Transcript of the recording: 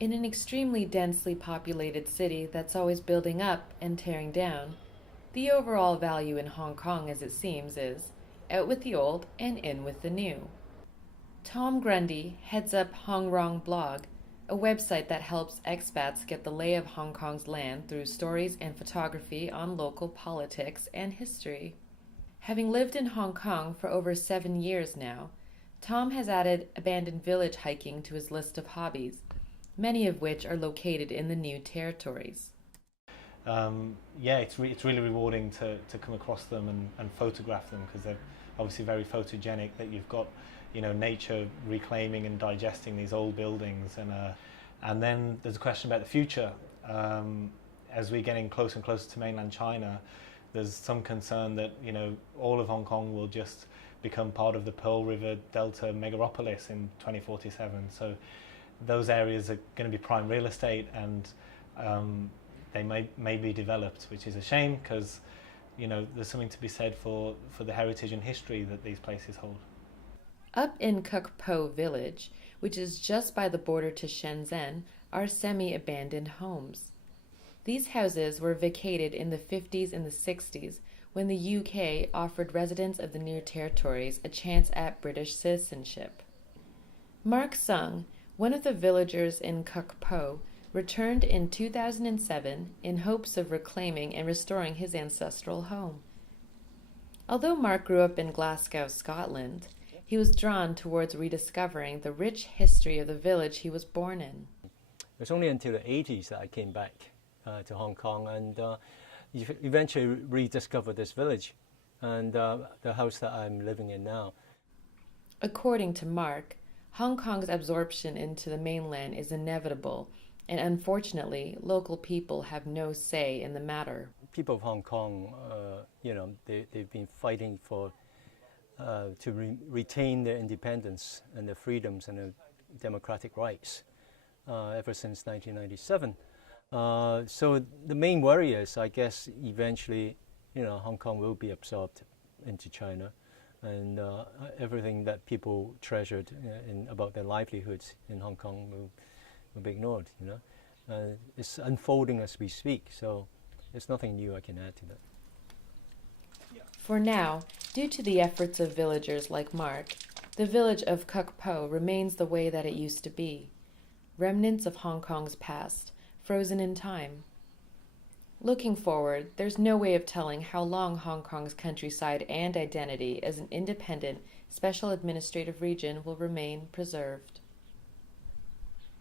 In an extremely densely populated city that's always building up and tearing down, the overall value in Hong Kong, as it seems, is out with the old and in with the new. Tom Grundy heads up Hong Rong Blog, a website that helps expats get the lay of Hong Kong's land through stories and photography on local politics and history. Having lived in Hong Kong for over 7 years now, Tom has added abandoned village hiking to his list of hobbies, many of which are located in the new territories. Yeah, it's really rewarding to come across them and photograph them because they're obviously very photogenic. That you've got, nature reclaiming and digesting these old buildings, and then there's a question about the future. As we're getting closer and closer to mainland China, there's some concern that all of Hong Kong will just become part of the Pearl River Delta megaropolis in 2047. So those areas are going to be prime real estate, and they may be developed, which is a shame because there's something to be said for the heritage and history that these places hold. Up in Kuk Po village, which is just by the border to Shenzhen, are semi-abandoned homes. These houses were vacated in the 50s and the 60s when the UK offered residents of the new territories a chance at British citizenship. Mark Sung, one of the villagers in Kuk Po, returned in 2007 in hopes of reclaiming and restoring his ancestral home. Although Mark grew up in Glasgow, Scotland, he was drawn towards rediscovering the rich history of the village he was born in. It was only until the 80s that I came back to Hong Kong and eventually rediscovered this village and the house that I'm living in now. According to Mark, Hong Kong's absorption into the mainland is inevitable, and unfortunately, local people have no say in the matter. People of Hong Kong, they've been fighting for to retain their independence and their freedoms and their democratic rights ever since 1997. So the main worry is, I guess, eventually, Hong Kong will be absorbed into China, and everything that people treasured about their livelihoods in Hong Kong will be ignored. It's unfolding as we speak, so there's nothing new I can add to that. For now, due to the efforts of villagers like Mark, the village of Kuk Po remains the way that it used to be. Remnants of Hong Kong's past, frozen in time. Looking forward, there's no way of telling how long Hong Kong's countryside and identity as an independent, special administrative region will remain preserved.